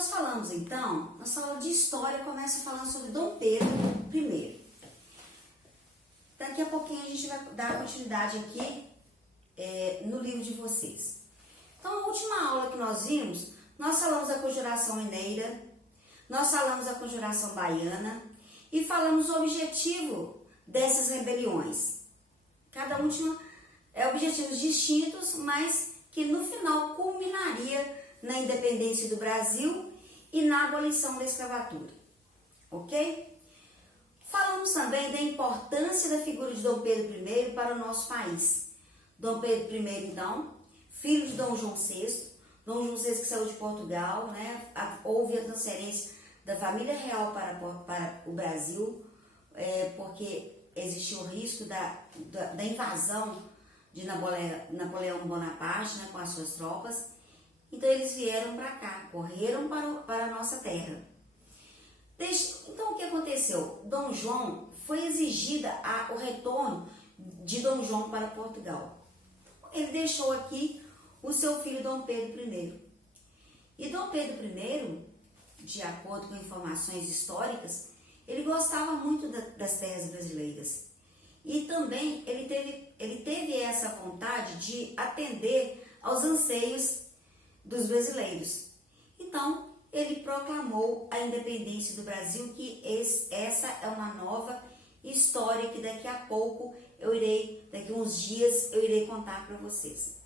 nós falamos então, nossa aula de história começa falando sobre Dom Pedro I. Daqui a pouquinho a gente vai dar continuidade aqui no livro de vocês. Então, a última aula que nós vimos, nós falamos da conjuração mineira, nós falamos da conjuração baiana e falamos o objetivo dessas rebeliões. Cada uma tinha objetivos distintos, mas que no final culminaria na independência do Brasil e na abolição da escravatura. Ok? Falamos também da importância da figura de Dom Pedro I para o nosso país. Dom Pedro I, então, filho de Dom João VI, Dom João VI que saiu de Portugal, né? Houve a transferência da família real para o Brasil, porque existia o risco da invasão de Napoleão Bonaparte, né, com as suas tropas. Então eles vieram para cá, correram para a nossa terra. Então o que aconteceu? Dom João foi exigida o retorno de Dom João para Portugal. Ele deixou aqui o seu filho Dom Pedro I. E Dom Pedro I, de acordo com informações históricas, ele gostava muito das terras brasileiras. E também ele teve essa vontade de atender aos anseios dos brasileiros. Então, ele proclamou a independência do Brasil, que essa é uma nova história que daqui a pouco daqui a uns dias, eu irei contar para vocês.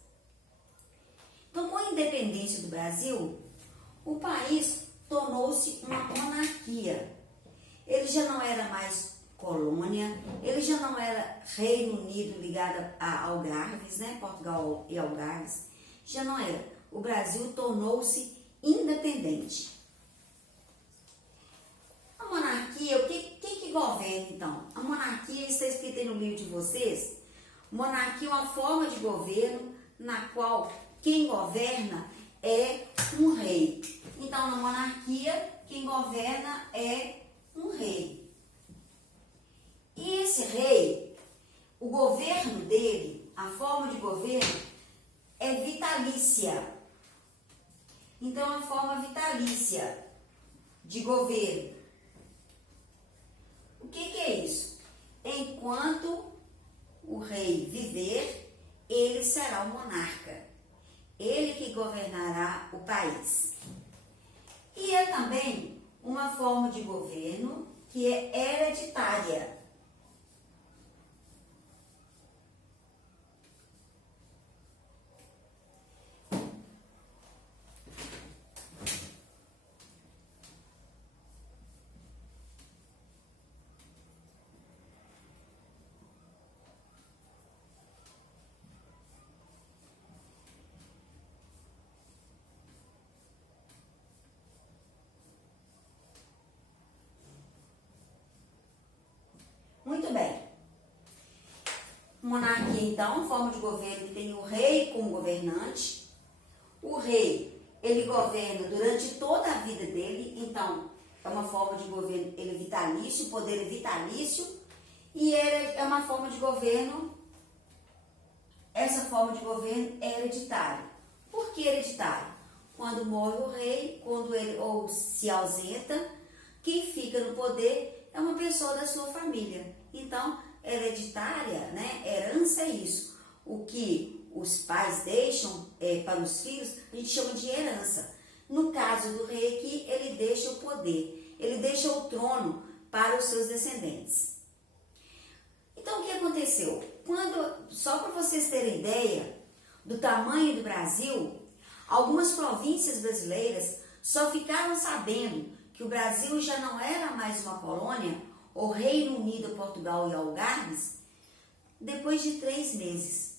Então, com a independência do Brasil, o país tornou-se uma monarquia. Ele já não era mais colônia, ele já não era Reino Unido ligado a Algarves, né? Portugal e Algarves, já não era. O Brasil tornou-se independente. A monarquia, o que governa então? A monarquia está escrita aí no livro de vocês. Monarquia é uma forma de governo na qual quem governa é um rei. Então, na monarquia, quem governa é um rei. E esse rei, o governo dele, a forma de governo, é vitalícia. Então, a forma vitalícia de governo. O que é isso? Enquanto o rei viver, ele será o monarca. Ele que governará o país. E é também uma forma de governo que é hereditária. Muito bem. Monarquia, então, forma de governo que tem o rei como governante. O rei, ele governa durante toda a vida dele, então, é uma forma de governo, ele é vitalício, o poder é vitalício, e é uma forma de governo, essa forma de governo é hereditária. Por que hereditária? Quando morre o rei, quando ele ou se ausenta, quem fica no poder é uma pessoa da sua família. Então, hereditária, né? Herança é isso. O que os pais deixam para os filhos, a gente chama de herança. No caso do rei aqui, ele deixa o poder, ele deixa o trono para os seus descendentes. Então, o que aconteceu? Só para vocês terem ideia do tamanho do Brasil, algumas províncias brasileiras só ficaram sabendo que o Brasil já não era mais uma colônia, o Reino Unido, Portugal e Algarves, depois de 3 meses.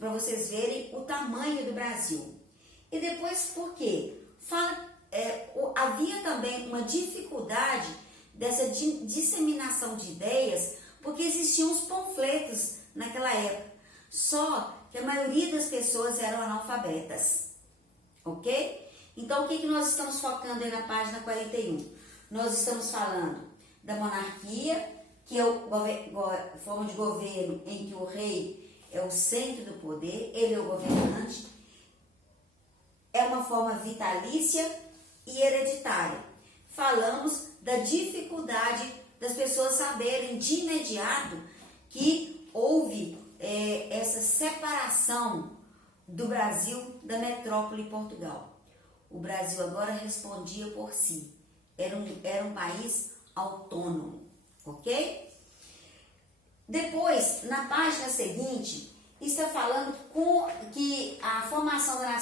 Para vocês verem o tamanho do Brasil. E depois, por quê? Havia também uma dificuldade dessa disseminação de ideias, porque existiam os panfletos naquela época. Só que a maioria das pessoas eram analfabetas. Ok? Então, o que nós estamos focando aí na página 41? Nós estamos falando da monarquia, que é a forma de governo em que o rei é o centro do poder, ele é o governante. É uma forma vitalícia e hereditária. Falamos da dificuldade das pessoas saberem de imediato que houve essa separação do Brasil da metrópole Portugal. O Brasil agora respondia por si. Era um país autônomo, ok? Depois, na página seguinte, está falando que a formação da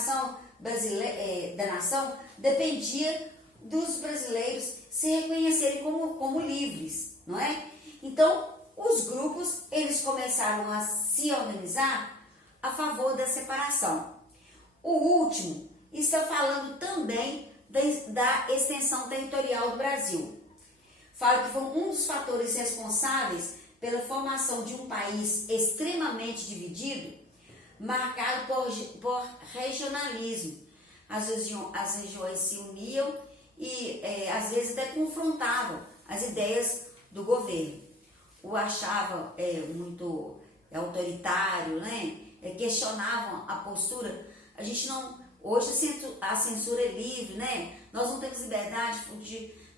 nação dependia dos brasileiros se reconhecerem como livres, não é? Então, os grupos, eles começaram a se organizar a favor da separação. O último está falando também da extensão territorial do Brasil. Fala que foi um dos fatores responsáveis pela formação de um país extremamente dividido, marcado por regionalismo. As regiões se uniam e às vezes até confrontavam as ideias do governo. O achavam muito autoritário, né? Questionavam a postura. A gente não... Hoje a censura é livre, né? Nós não temos liberdade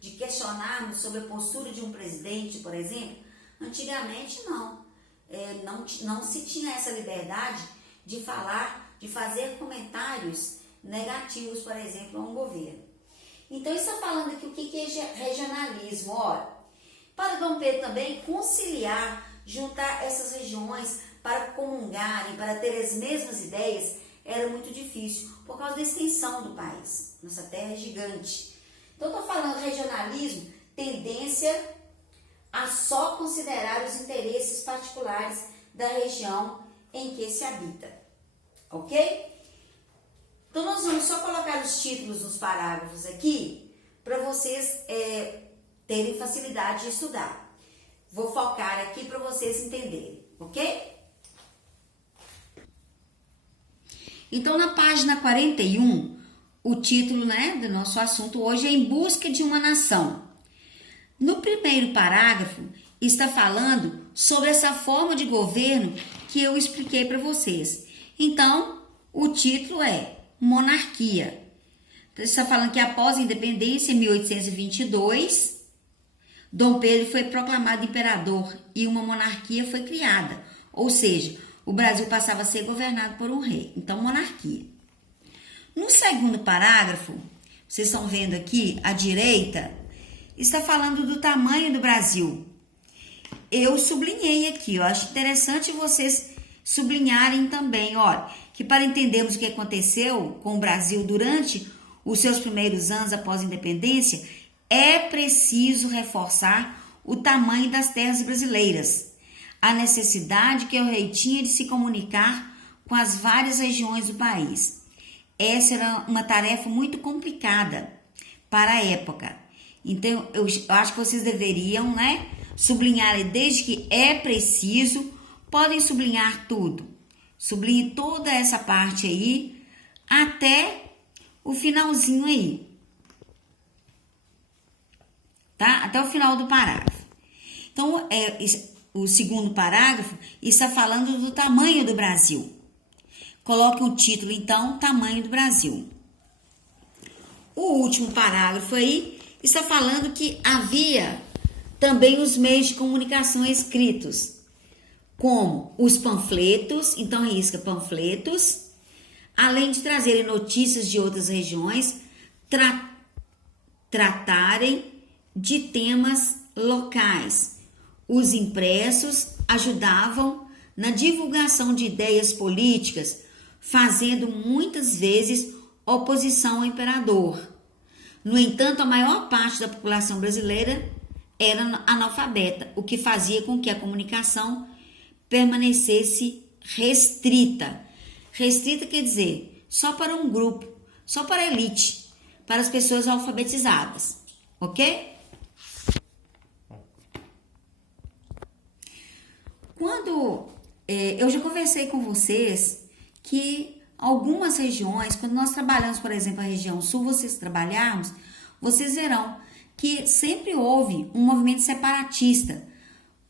de questionarmos sobre a postura de um presidente, por exemplo. Antigamente, não. Não se tinha essa liberdade de falar, de fazer comentários negativos, por exemplo, a um governo. Então, está falando aqui o que é regionalismo. Ora, para Dom Pedro também conciliar, juntar essas regiões para comungarem, para ter as mesmas ideias, era muito difícil, por causa da extensão do país. Nossa terra é gigante. Então, estou falando regionalismo, tendência a só considerar os interesses particulares da região em que se habita. Ok? Então, nós vamos só colocar os títulos nos parágrafos aqui, para vocês terem facilidade de estudar. Vou focar aqui para vocês entenderem, ok? Então, na página 41, o título, né, do nosso assunto hoje é Em Busca de uma Nação. No primeiro parágrafo, está falando sobre essa forma de governo que eu expliquei para vocês. Então, o título é Monarquia. Então, está falando que após a independência, em 1822, Dom Pedro foi proclamado imperador e uma monarquia foi criada. Ou seja, o Brasil passava a ser governado por um rei. Então, monarquia. No segundo parágrafo, vocês estão vendo aqui, à direita, está falando do tamanho do Brasil. Eu sublinhei aqui, eu acho interessante vocês sublinharem também, olha, que para entendermos o que aconteceu com o Brasil durante os seus primeiros anos após a independência, é preciso reforçar o tamanho das terras brasileiras, a necessidade que o rei tinha de se comunicar com as várias regiões do país. Essa era uma tarefa muito complicada para a época. Então, eu acho que vocês deveriam, né, sublinhar, desde que é preciso, podem sublinhar tudo. Sublinhe toda essa parte aí, até o finalzinho aí. Tá? Até o final do parágrafo. Então, o segundo parágrafo está falando do tamanho do Brasil. Coloque o título, então, Tamanho do Brasil. O último parágrafo aí está falando que havia também os meios de comunicação escritos, como os panfletos, então risca panfletos, além de trazerem notícias de outras regiões, tratarem de temas locais. Os impressos ajudavam na divulgação de ideias políticas, fazendo muitas vezes oposição ao imperador. No entanto, a maior parte da população brasileira era analfabeta, o que fazia com que a comunicação permanecesse restrita. Restrita quer dizer só para um grupo, só para a elite, para as pessoas alfabetizadas, ok? Quando eu já conversei com vocês que algumas regiões, quando nós trabalhamos, por exemplo, a região sul, vocês verão que sempre houve um movimento separatista.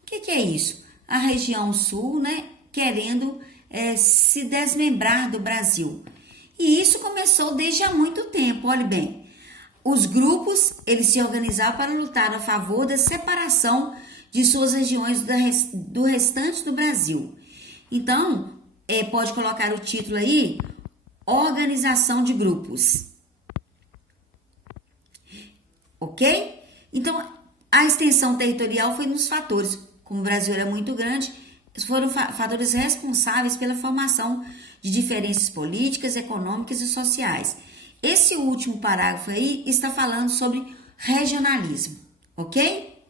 O que é isso? A região sul, né, querendo se desmembrar do Brasil. E isso começou desde há muito tempo, olhe bem. os grupos, eles se organizaram para lutar a favor da separação de suas regiões do restante do Brasil. Então, pode colocar o título aí, organização de grupos. Ok? Então, a extensão territorial foi nos fatores, como o Brasil era muito grande, foram fatores responsáveis pela formação de diferenças políticas, econômicas e sociais. Esse último parágrafo aí está falando sobre regionalismo, ok?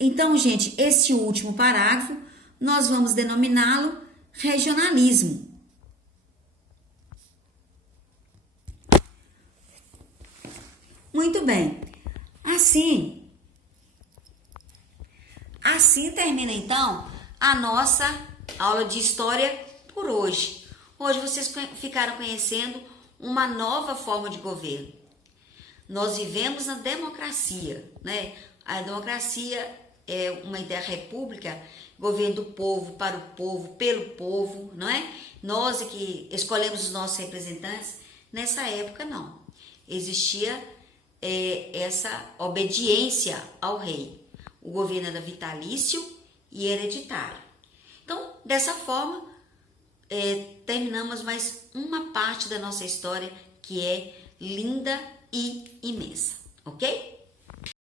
Então, gente, esse último parágrafo, nós vamos denominá-lo regionalismo. Muito bem. Assim termina então a nossa aula de história por hoje. Hoje vocês ficaram conhecendo uma nova forma de governo. Nós vivemos na democracia, né? A democracia é uma ideia república, governo do povo, para o povo, pelo povo, não é? Nós é que escolhemos os nossos representantes. Nessa época, não. Existia essa obediência ao rei. O governo era vitalício e hereditário. Então, dessa forma, terminamos mais uma parte da nossa história que é linda e imensa, ok?